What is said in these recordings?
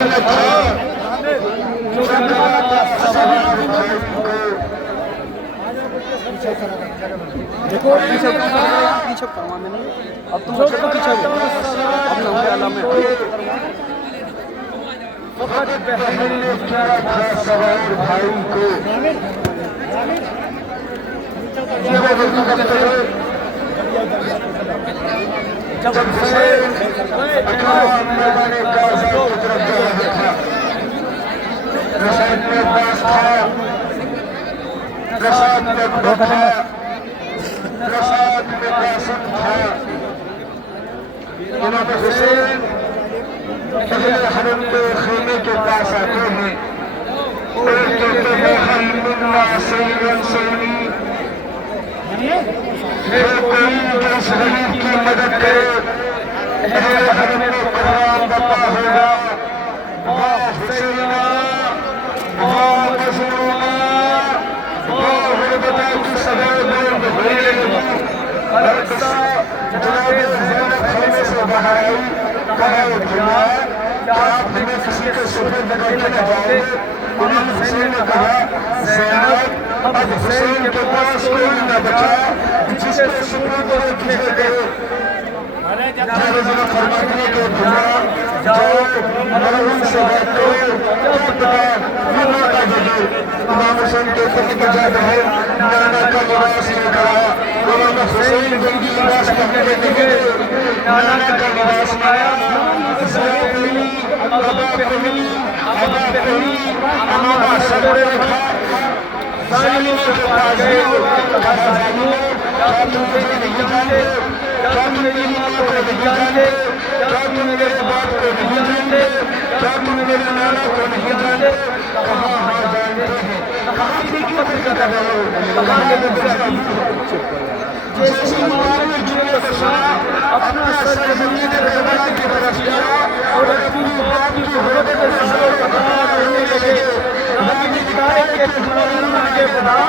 देखो पीछे करवाने नहीं, अब तुम बच्चे को पीछे अब ना हो अल्लाह में फकत भाई को जब प्रसाद में कासिम था। इमाम हुसैन पहले हरम के खेमे के पास आते हैं और कहते हैं हल्लुल्ला सैयद सैनी, कोई जो इस गरीब की मदद करे अहले हरम में कुरान बता होगा। वाह हुसैना वाह मजलूमा बता कि सदैव लोग होने से बाहर आई कहा क्या आप हमें किसी के सुपुर्द करके न जाओगे? इमाम हुसैन ने कहा ज़ैनब अब हुसैन के पास कोई न बचा जिसके सुपुर्द हो भेज दे। फरमाने के गुलाम जाओ मरहूम से बात करो क्या पता ये मौका दे दो। इमाम हुसैन के फर्क जाद है नाना का लिबास ने कहा। इमाम हुसैन जंगी लिबास पहनने लगे, नाना का लिबास आया। अमामा सदर रखा, जालिमों के पास गए और कहा जालिमों क्या तुम मुझे नहीं जानते, क्या तुम मेरी माँ को नहीं जानते, क्या तुम मेरे बाप को नहीं जानते, क्या तुम मेरे नाना को नहीं जानते? कहाँ हाँ जानते हैं, कहाँ की दिक्कत कर रहे हो, कहाँ के जैसे मामले जुड़े बसा अपना सर जमीन के दबाने की तरफ किया और अपनी बाप की शोहरत के साथ कतार रहने लगे। रानी गाय के खिलाड़ी आगे बढ़ा,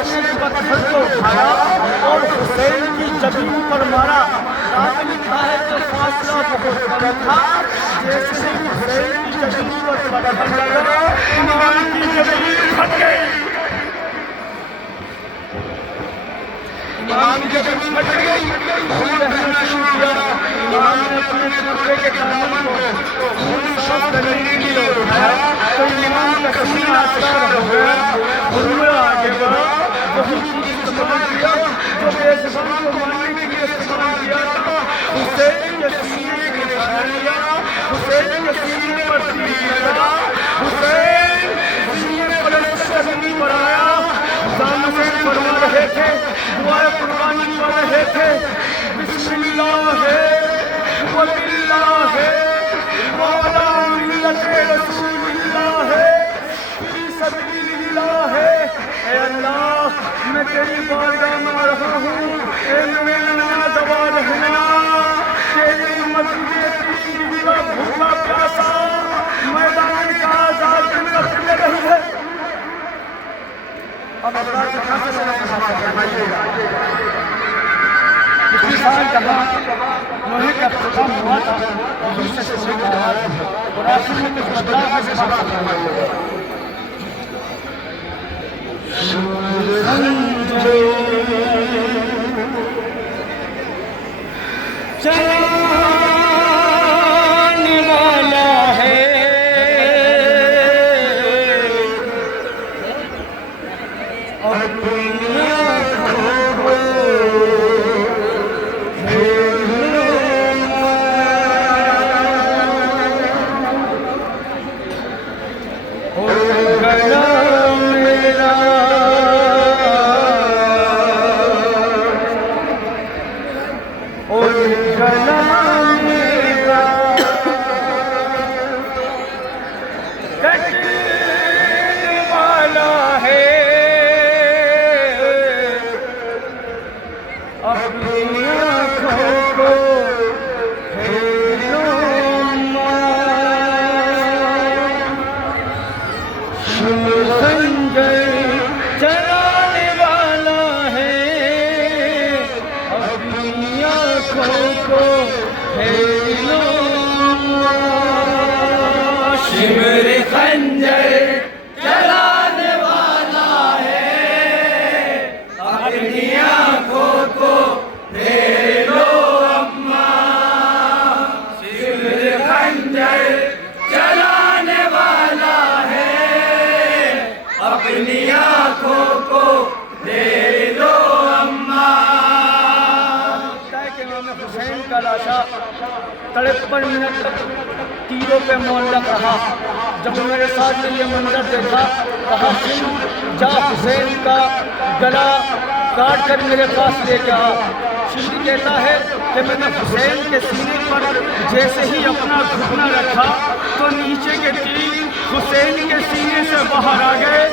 उसने पत्थर को उठाया और हुसैन की जमीन पर मारा। रानी गाय का फासला बहुत कम था, जैसे ही हुसैन की जमीन पर पत्थर लगा इमाम की जमीन फट गई। इमाम की जमीन फट गई, खून बहना शुरू किया। इमाम ने अपने कपड़े के दामन को खून साफ करने के लिए उठाया तो इमाम का सीना आसार हो गया। हुआ आगे बढ़ा, वही इस्तेमाल किया जो बेज़बान को मारने के लिए इस्तेमाल किया था। हुसैन के सीने के निशान लिया, हुसैन के सीने पर तीर लगा, हुसैन सीने पर जमीन पर आया। सामने फरमा रहे थे, दुआए कुर्बानी कर रहे थे, बिस्मिल्लाह वल्लाह वाला मिल्लते रसूलिल्लाह फी सबीलिल्लाह। ऐ अल्लाह मैं तेरी बारगाह में आ रहा हूँ, ऐ मेरा नवाज़ रहना, तेरी मस्जिद की भूखा प्यासा मैदान का आजाद रखने रही है। अब अल्लाह के खाते से फरमाइएगा पिछले साल जहाँ लोहे का प्रोग्राम हुआ था वहीं से शुरू हुआ और आखिर में कुछ बदलाव से बात फरमाइएगा। चलाने वाला है गला शिमर खंजर चलाने वाला है, अपनी आंखों को फेर लो अम्मा। शिमर खंजर चलाने वाला है, अपनी आंखों को फेर लो अम्मा। हुसैन का लाशा 53 मिनट तक तीरों पे मुअल्लक रहा। जब मेरे साथ ने ये मंजर देखा, कहा जा हुसैन का गला काट कर मेरे पास ले जा। शिमरी कहता है कि मैंने हुसैन के सीने पर जैसे ही अपना घुटना रखा तो नीचे के तीर हुसैन के सीने से बाहर आ गए।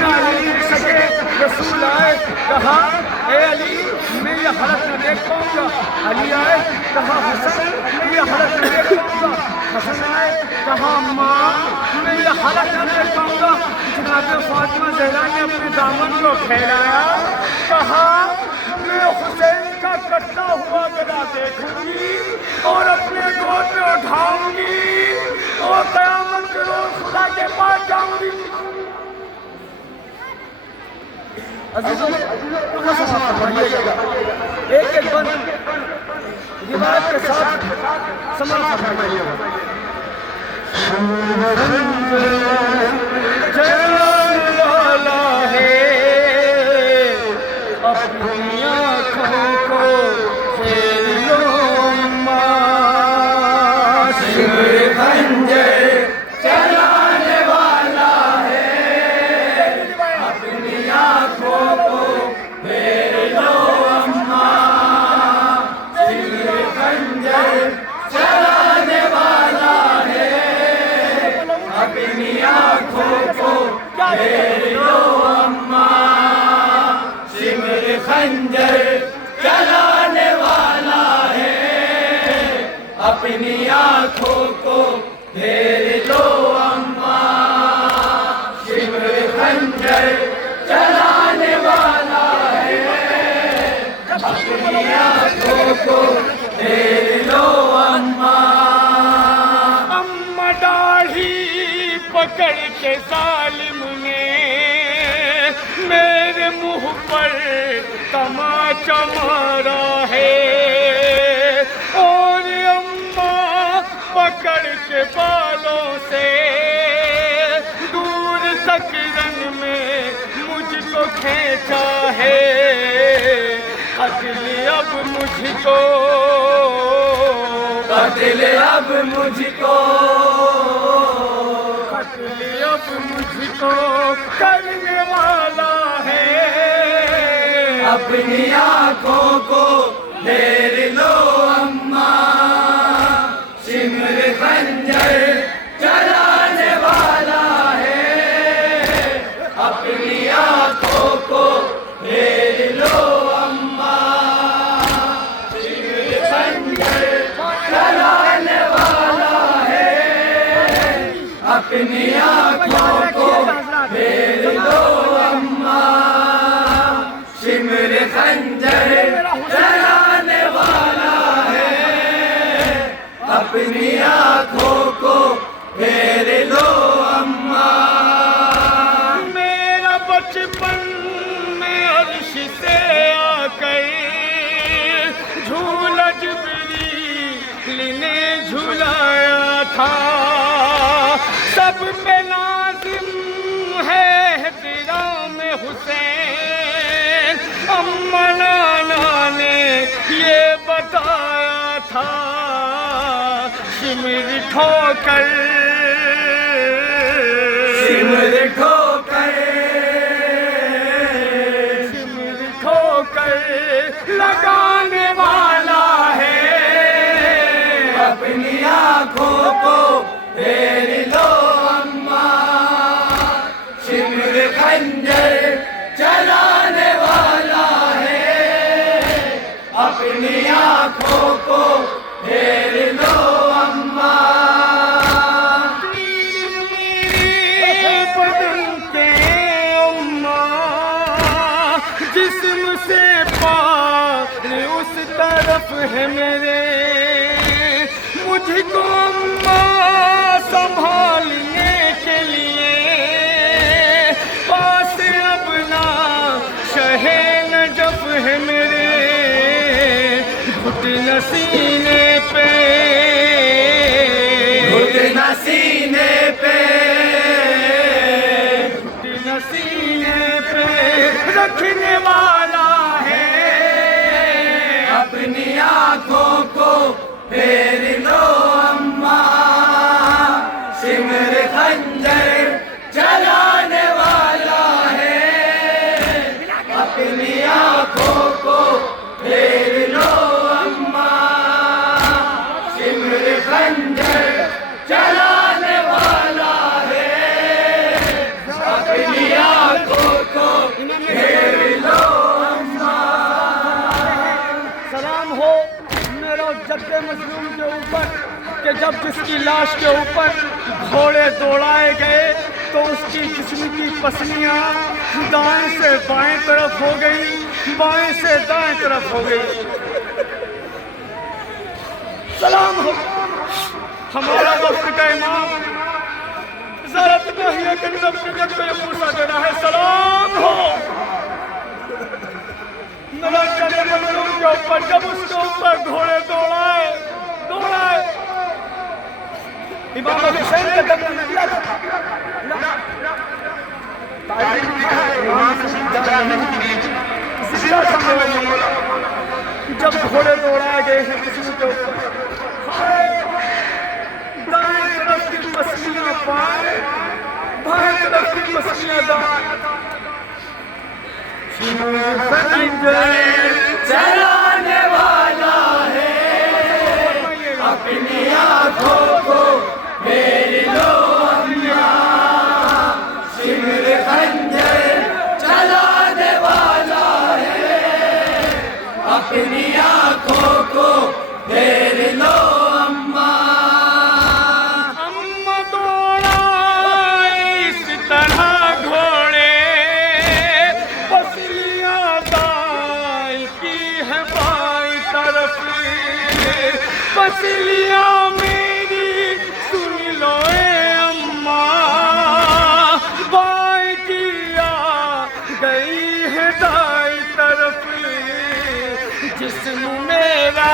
ना ले सके, रसूल आए, कहा ए अली मैं ये हालत न देख पाऊंगा। अली आए, कहा हसन मैं ये हालत न देख पाऊंगा। हसन आए, कहा माँ मैं ये हालत न देख पाऊंगा। जनाब फातिमा ज़हरा ने अपने दामन को फैलाया, कहा मैं हुसैन का कटता हुआ गला देखूंगी और अपने गोद में उठाऊंगी और क़यामत के रोज़ खुदा के पास जाऊंगी। अजीजों, एक एक बंद रिवायत के साथ समझ फरमाइएगा। जलाल वाला है, अपनी आँखों को फेर लो अम्मा। शिमर खंजर चलाने वाला है, अपनी आंखों को फेर लो अम्मा। शिमर खंजर चलाने वाला है, अपनी आंखों को फेर लो अम्मा। शिमर खंजर चलाने वाला है, अपनी आंखों को फेर लो अम्मा। शिमर खंजर चलाने वाला है, अपनी आंखों को फेर लो अम्मा। अम्मा दाढ़ी पकड़ के जालिम ने मेरे मुंह पर तमाचा मारा है, और अम्मा पकड़ के बालों से दूर तक रंग में मुझको खींचा है। कत्ल अब मुझको, कत्ल अब मुझको, कत्ल अब मुझको करने वाला है। अपनी आंखों को फेर लो अम्मा। शिमर खंजर चलाने वाला है, अपनी आंखों को फेर लो अम्मा। शिमर खंजर चलाने वाला है, अपनी आंखों को फेर लो अम्मा। शिमर खंजर चलाने वाला है, अपनी आंखों को फेर लो अम्मा। मेरा बचपन में अर्श से आकर झूला जिब्रील ने झुलाया था। सब पे लाजिम है तेरा में हुसैन, अम्मा नाना ने ये बताया था। शिमर ठोकर, शिमर ठोकर, शिमर ठोकर लगाने वाला है। अपनी आंखों को फेर लो अम्मा। शिमर खंजर चलाने वाला है, अपनी आंखों को फेर लो अम्मा। मेरे बदन के अम्मा, जिस्म से पार उस तरफ है मेरे, मुझको अम्मा संभालिए मजलूम के ऊपर कि जब जिसकी लाश के ऊपर घोड़े दौड़ाए गए तो उसकी जिस्म की पसलियाँ दाएं से बाएं तरफ हो गई, बाएं से दाएं तरफ हो गई। सलाम हो हमारा वक्त का इमाम ज़रत नहीं कि नब्ज़ को ये पूछा देना है। सलाम हो नवाज़ मजलूम के ऊपर जब उसके ऊपर घोड़े दौड़ाए इमाम हुसैन के दम में मिला था। जब घोड़े दौड़ाए गए हैं किसी के ऊपर, दाएं तरफ की पसलियां बाएं, बाएं तरफ की पसलियां दाएं। चलाने वाला है अपनी आँखों को मेरी लो अम्मा, सिमर खंजर चलाने वाला है अपनी आँखों को मेरी लो अम्मा। अम्मा दौड़ाए इस तरह घोड़े, पसलियां दाएं की है बाईं तरफ, पसलियां मेरी सुन लो ए अम्मा, बाएं की आ गई है दाईं तरफ। जिस्म मेरा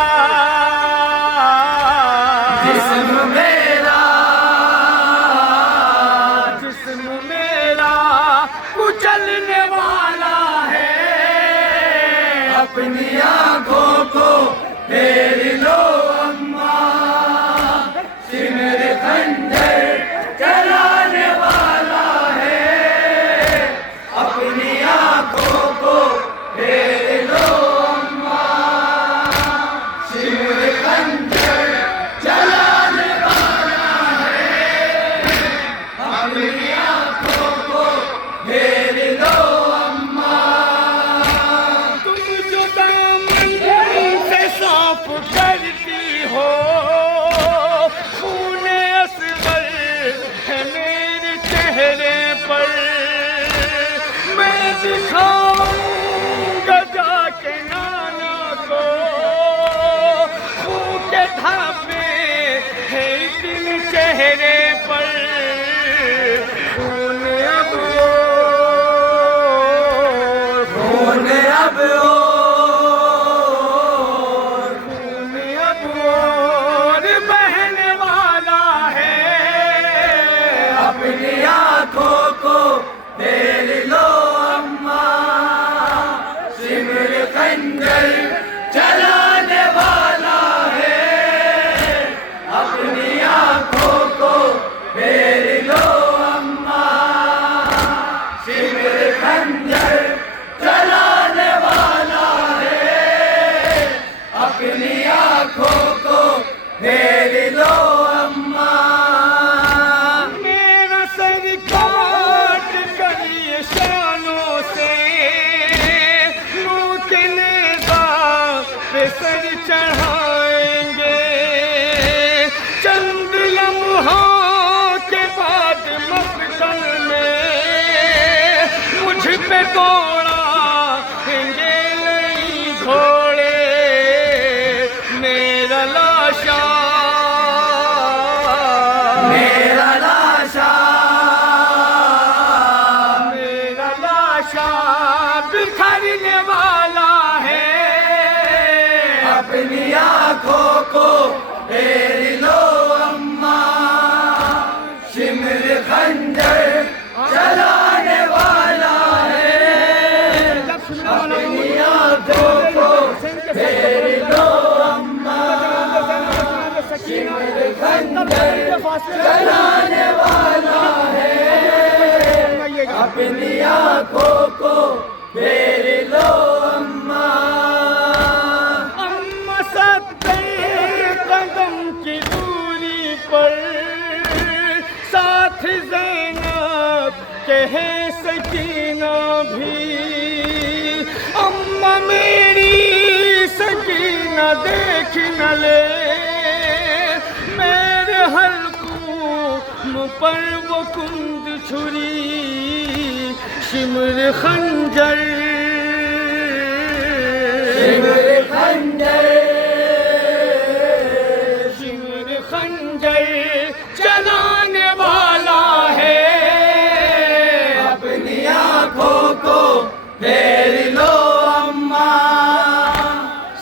कुचलने वाला है अपनी आँखों को मेरी लो अम्मा, सिमर खंजर चलाने वाला है अपनी आँखों को मेरी लो अम्मा, सिमर खंजर चलाने वाला है अपनी आँखों को मेरी लो अम्मा। तुम जो दामन से साफ करती हो, खूने असगर है मेरे चेहरे पर, मैं दिखाऊंगा जाके नाना को, खून के धापे है दिल चेहरे पर, खून अब खून अब और बहने वाला है अपनी आँखों को मेरी लो अम्मा, सिमर खंजर चलाने वाला है अपनी आँखों को मेरी लो अम्मा, सिमर खंजर चलाने वाला है अपनी आँखों को मेरी लो अम्मा। मेरा सर काट कर ये शानों से, मुँह के नेज़ा पे सर चढ़ाएंगे, चंद लम्हों के बाद मक़तल में मुझ पे दौड़ाएंगे नई घोड़े, मेरा लाशा मेरा लाशा बिखरने वाला है अपनी आँखों को मेरी लो अम्मा, सिमर खंजर चलाने वाला है अपनी आँखों को मेरी लो अम्मा, सिमर खंजर चलाने वाला है अपनी आँखों को मेरी लो अम्मा। अम्मा 70 कदम की दूरी पर साथ ज़ैनब के है सकीना भी, अम्मा मेरी सकीना देख न ले हल्कूम पर वो कुंद छुरी शिमर खंजर शिमर खंजर शिमर खंजर चलाने वाला है अपनी आंखों को फेर लो अम्मा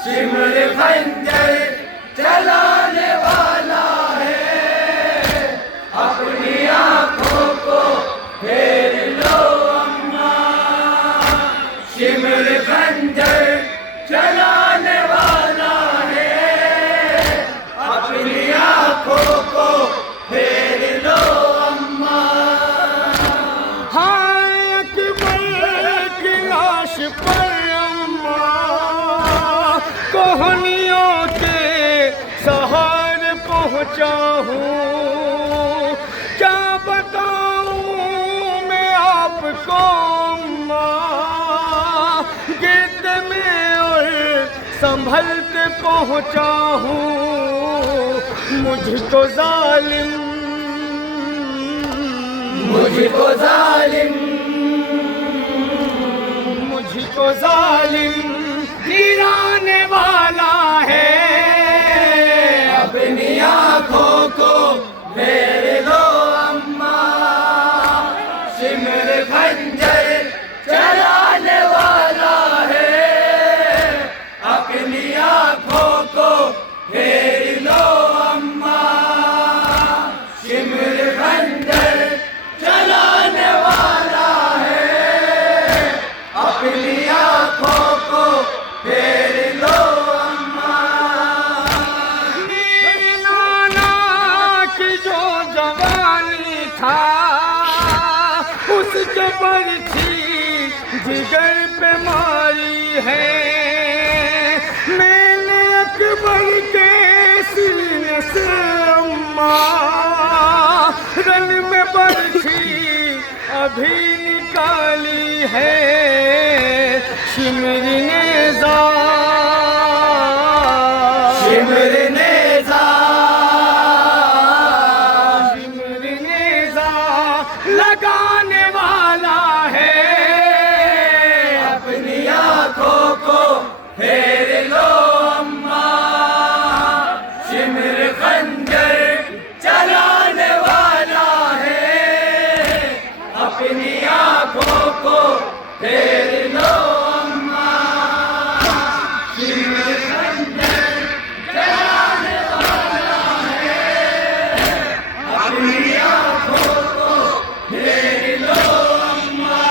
शिमर खंजर चलाने वाला है अपनी आंखों को फेर लो अम्मा शिमर खंजर चलाने वाला है अपनी आंखों को फेर लो अम्मा हाय अकबर की लाश पर अम्मा कोहनियों के सहारे पहुँचा हूँ क्या बताऊँ मैं आपको अम्मा गिद्द में और संभलते पहुँचा हूँ मुझको जालिम मुझको जालिम मुझको जालिम गिराने वाला है अपनी आंखों को फेर लो अम्मा शिमर खंजर चलाने वाला है अपनी आंखों को फेर लो अम्मा शिमर खंजर चलाने वाला है अपनी आंखों को फेर लो अम्मा मेरे नाना की जो जवानी था उसके बरछी जिगर पे मारी है मैंने अकबर के सीने से अम्मा रन में बरछी अभी निकाली है shimmer Neza shimmer Neza shimmer Neza लगाने वाला है अपनी आंखों को फेर लो अम्मा शिमर खंजर चलाने वाला है अपनी आंखों को फेर लो अम्मा शिमर खंजर चलाने वाला है अपनी आंखों को फेर लो अम्मा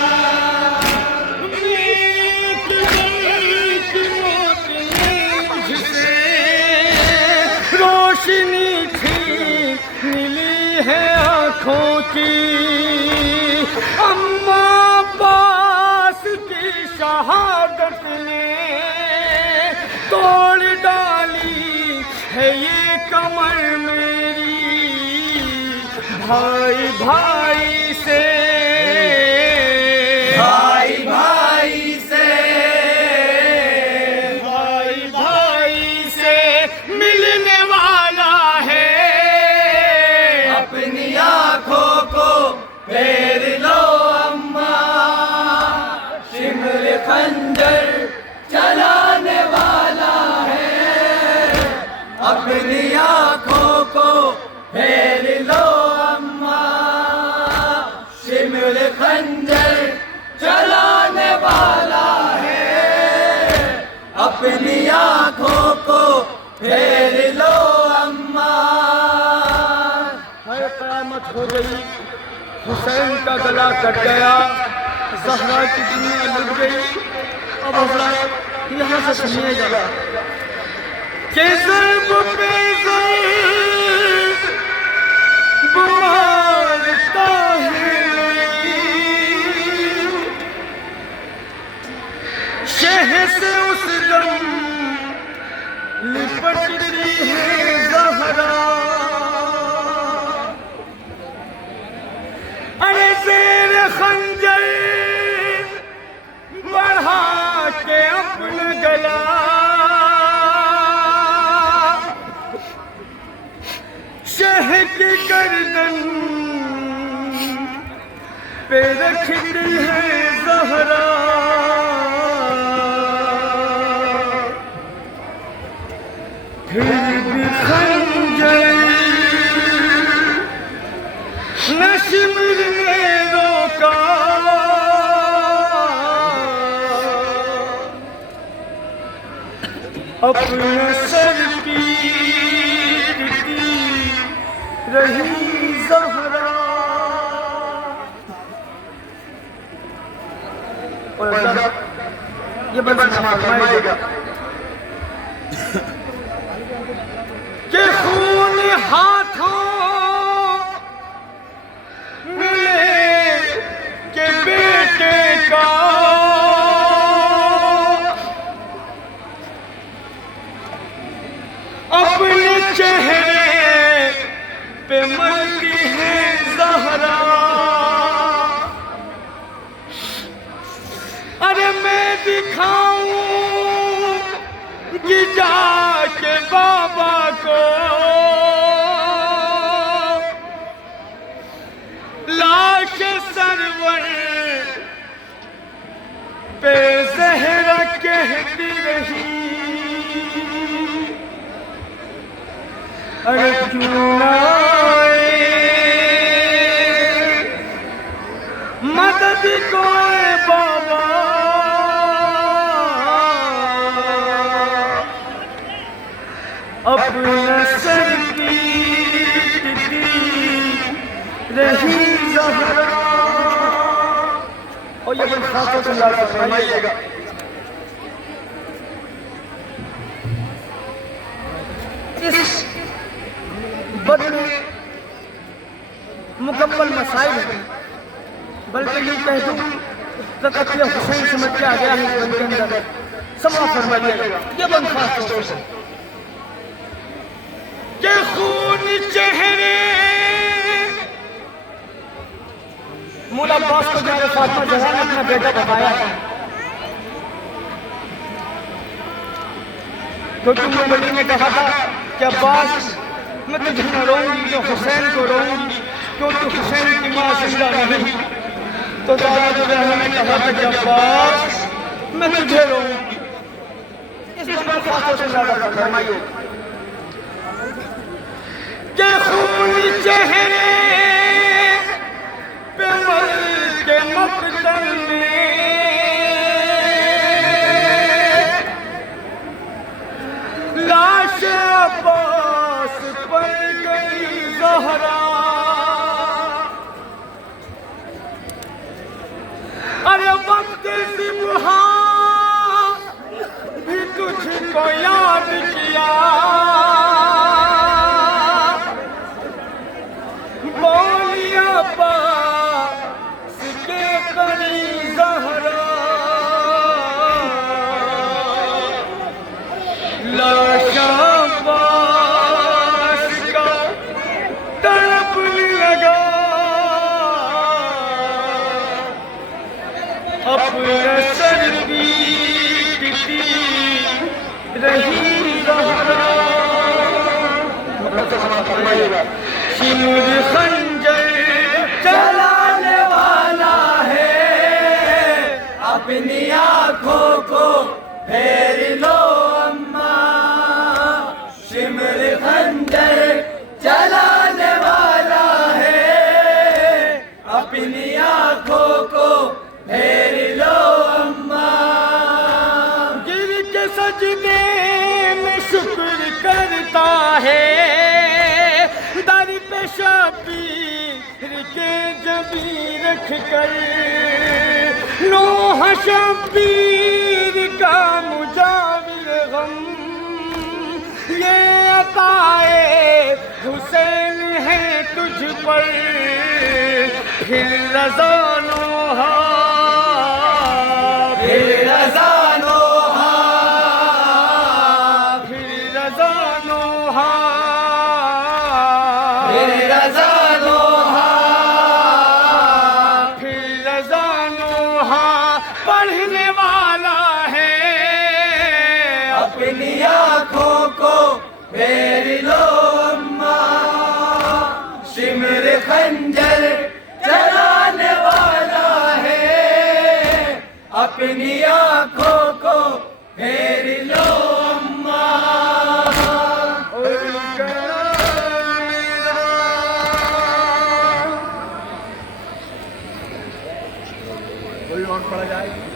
रोशनी थी मिली है आँखों की अम्मा पास की शहादत ने तोड़ डाली है ये कमर मेरी भाई भाई से भाई भाई से भाई भाई से मिलने वाला है अपनी आंखों को फेर लो अम्मा शिमर खंजर चलाने वाला है अपनी आंखों को फेर लो अम्मा शिमर खंजर चलाने वाला है अपनी आंखों को फेर लो अम्मा हर कयामत हो गई हुसैन का गला कट गया ज़हरा की दुनिया लुट गई अब हजरत यहाँ से सुनिएगा कि ज़र्ब पे ज़र्ब मारता है शह से उस दम लिपटती है ज़हरा अरे ज़ेर खंजर बढ़ा के अपना गला शह गर्दन पे रखती है ज़हरा, फिर भी खंजर न शिमर ने रोका, अपने सर पीटती रही ज़हरा। और ये बंदा फरमाएगा कि खून हाथों मिले के बेटे का अपने चेहरे पे मलती है ज़हरा। अरे मैं दिखाऊं कि जाके बाबा को लाश सरवर पे ज़हरा कहती रही, अरे क्यों ना आए मदद को बाबा, अपना सर पीटती रही ज़हरा। और ये खासों से याद फरमाइएगा, इस बदले मुकम्मल मसाइल है, बल्कि ये कह दूँ तो कत्ल हुसैन समझ के आ गया है इस बंद के अंदर। समा फरमाइएगा ये बंद खास तौर से के खून चेहरे मौला अब्बास को जनाब फातिमा ज़हरा ने अपना बेटा बताया है, क्योंकि मुंबई ने कहा था कि अब्बास मैं तुझे न रोऊंगी तो हुसैन को रोऊंगी, क्योंकि हुसैन की माँ जिंदा नहीं। तो दादा ज़हरा ने कहा था कि अब्बास मैं तुझे रोऊंगी। इस बात खासों से ज़्यादा फरमाइए के खून चेहरे पे मर के मकतल में लाश अब्बास पर गई ज़हरा। अरे वक्त सिबहा भी तुझको याद किया, बोलिया अब्बास के करी ज़हरा। लाश अब्बास का तड़प लगा, अपना सर पीटती रही ज़हरा। शिमर खंजर चलाने वाला है, अपनी आँखों को फेर लो अम्मा। शिमर खंजर चलाने वाला है, अपनी आँखों को फेर लो अम्मा। गिर के सजदे में शुक्र करता है, दर पे शबीर के जबी रख कर। नूह शबीर का मुजाविर गम, ये अताए हुसैन है तुझ पर। फिर रज़ा नूहा, फिर रज़ा नूहा, फिर रज़ा नूहा, फिर रज़ा नूहा, फिर रज़ा नूहा पढ़ने वाला है, अपनी आँखों को फेर लो अम्मा। शिमर अपनी आंखों को फेर लो अम्मा। कोई और पढ़ा जाए।